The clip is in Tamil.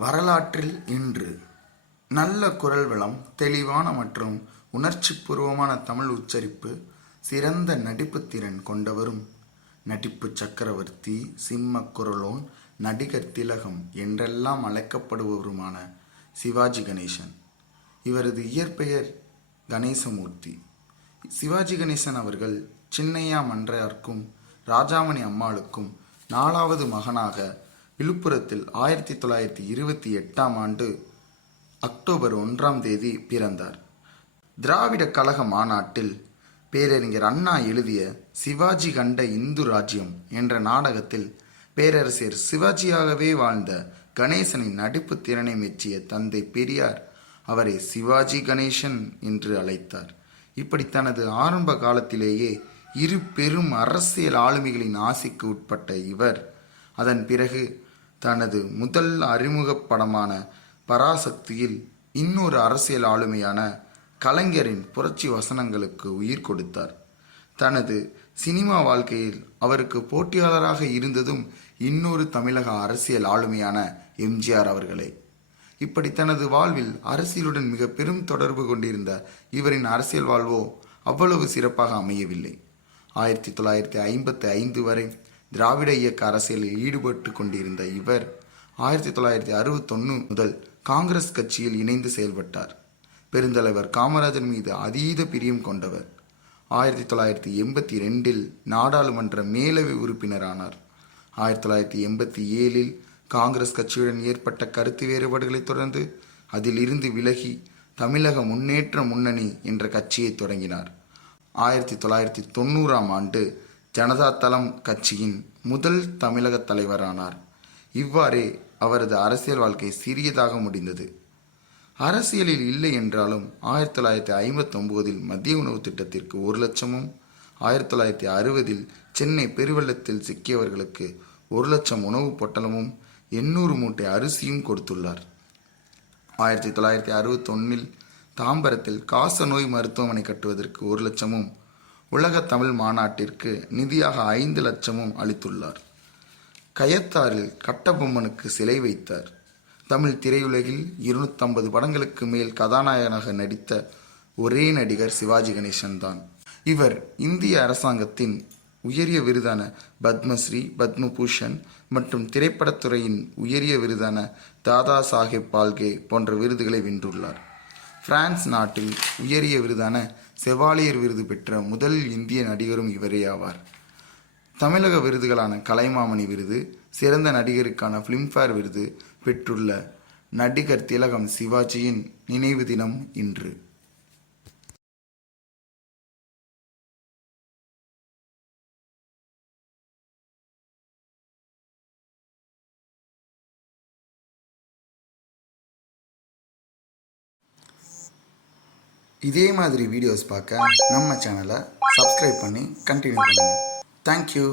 வரலாற்றில் இன்று நல்ல குரல் வளம், தெளிவான மற்றும் உணர்ச்சிபூர்வமான தமிழ் உச்சரிப்பு, சிறந்த நடிப்பு திறன் கொண்டவரும், நடிப்பு சக்கரவர்த்தி, சிம்ம குரலோன், நடிகர் திலகம் என்றெல்லாம் அழைக்கப்படுபவருமான சிவாஜி கணேசன். இவரது இயற்பெயர் கணேசமூர்த்தி. சிவாஜி கணேசன் அவர்கள் சின்னையா மன்றையாருக்கும் ராஜாமணி அம்மாளுக்கும் 4வது மகனாக விழுப்புரத்தில் 1928 அக்டோபர் 1 பிறந்தார். திராவிட கழக மாநாட்டில் பேரறிஞர் அண்ணா எழுதிய சிவாஜி கண்ட இந்து ராஜ்யம் என்ற நாடகத்தில் பேரரசர் சிவாஜியாகவே வாழ்ந்த கணேசனின் நடிப்பு திறனை மெச்சிய தந்தை பெரியார் அவரை சிவாஜி கணேசன் என்று அழைத்தார். இப்படி தனது ஆரம்ப காலத்திலேயே இரு பெரும் அரசியல் ஆளுமைகளின் ஆசைக்கு உட்பட்ட இவர் அதன் பிறகு தனது முதல் அறிமுக படமான பராசக்தியில் இன்னொரு அரசியல் ஆளுமையான கலைஞரின் புரட்சி வசனங்களுக்கு உயிர் கொடுத்தார். தனது சினிமா வாழ்க்கையில் அவருக்கு போட்டியாளராக இருந்ததும் இன்னொரு தமிழக அரசியல் ஆளுமையான எம்ஜிஆர் அவர்களே. இப்படி தனது வாழ்வில் அரசியலுடன் மிக பெரும் தொடர்பு கொண்டிருந்த இவரின் அரசியல் வாழ்வோ அவ்வளவு சிறப்பாக அமையவில்லை. 1955 வரை திராவிட இயக்க அரசியலில் ஈடுபட்டு கொண்டிருந்த இவர் 1961 முதல் காங்கிரஸ் கட்சியில் இணைந்து செயல்பட்டார். பெருந்தலைவர் காமராஜர் மீது அதீத பிரியம் கொண்டவர். 1982 நாடாளுமன்ற மேலவை உறுப்பினரானார். 1987 காங்கிரஸ் கட்சியுடன் ஏற்பட்ட கருத்து வேறுபாடுகளை தொடர்ந்து அதில் இருந்து விலகி தமிழக முன்னேற்ற முன்னணி என்ற கட்சியை தொடங்கினார். 1990 ஜனதா தளம் கட்சியின் முதல் தமிழக தலைவரானார். இவ்வாறே அவரது அரசியல் வாழ்க்கை சிறியதாக முடிந்தது. அரசியலில் இல்லை என்றாலும் 1959 மத்திய உணவு திட்டத்திற்கு 1 லட்சமும், 1960 சென்னை பெருவெள்ளத்தில் சிக்கியவர்களுக்கு 1 லட்சம் உணவு பொட்டலமும் 800 மூட்டை அரிசியும் கொடுத்துள்ளார். 1961 தாம்பரத்தில் காச நோய் மருத்துவமனை கட்டுவதற்கு 1 லட்சமும், உலக தமிழ் மாநாட்டிற்கு நிதியாக 5 லட்சமும் அளித்துள்ளார். கயத்தாரில் கட்டபொம்மனுக்கு சிலை வைத்தார். தமிழ் திரையுலகில் 250 படங்களுக்கு மேல் கதாநாயகனாக நடித்த ஒரே நடிகர் சிவாஜி கணேசன் தான். இவர் இந்திய அரசாங்கத்தின் உயரிய விருதான பத்மஸ்ரீ, பத்மபூஷன் மற்றும் திரைப்படத்துறையின் உயரிய விருதான தாதா சாஹேப் பால்கே போன்ற விருதுகளை வென்றுள்ளார். பிரான்ஸ் நாட்டில் உயரிய விருதான செவாலியர் விருது பெற்ற முதல் இந்திய நடிகரும் இவரே ஆவார். தமிழக விருதுகளான கலைமாமணி விருது, சிறந்த நடிகருக்கான பிலிம்பேர் விருது பெற்றுள்ள நடிகர் திலகம் சிவாஜியின் நினைவு தினம் இன்று. இதே மாதிரி வீடியோஸ் பார்க்க நம்ம சேனலை சப்ஸ்கிரைப் பண்ணி கண்டினியூ பண்ணுங்கள். தேங்க்யூ.